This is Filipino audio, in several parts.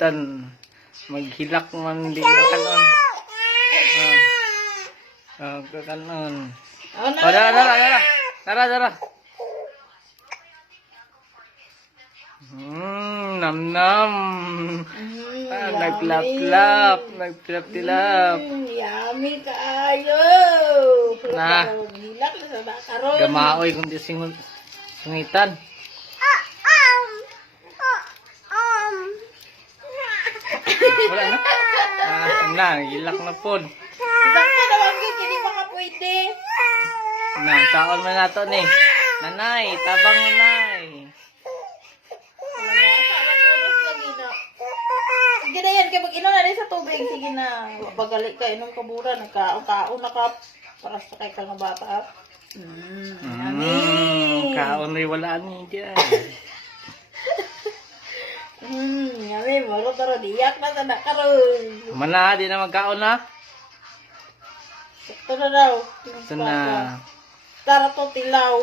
Tan maghilak man di kanon. Kakanon. Dara. Nam. Nagplap-plap. Yummy kaayo. Nah. Hilak na sa bakaron. Gamaoy kung di sungitan. Wala na. Hilak na po. Sakto naman ko, hindi baka pwede. Saon man nato ni. Nanay, tabang nanay. Sige na yan, kaya mag-inom na rin sa tubig. Sige na, pagalit ka, inom ka mura. Nagkaon na ka, para sa kay ka ng bata. Kaon rin wala ni dyan. Yummy, maro diyak na sa nakaroon. Mana, di na magkaon na? Sakto na daw. Ito na. Tara to, tilaw.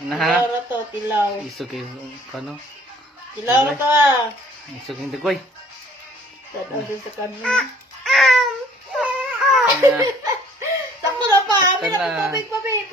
Ano ha? Tara to, tilaw. Isog yung, ano? Tilaw na to ah. Isog yung dagoy. Tara din sa kanin. Ano na? Sakto na pa, amin Sakto na na. tubig pa, babe.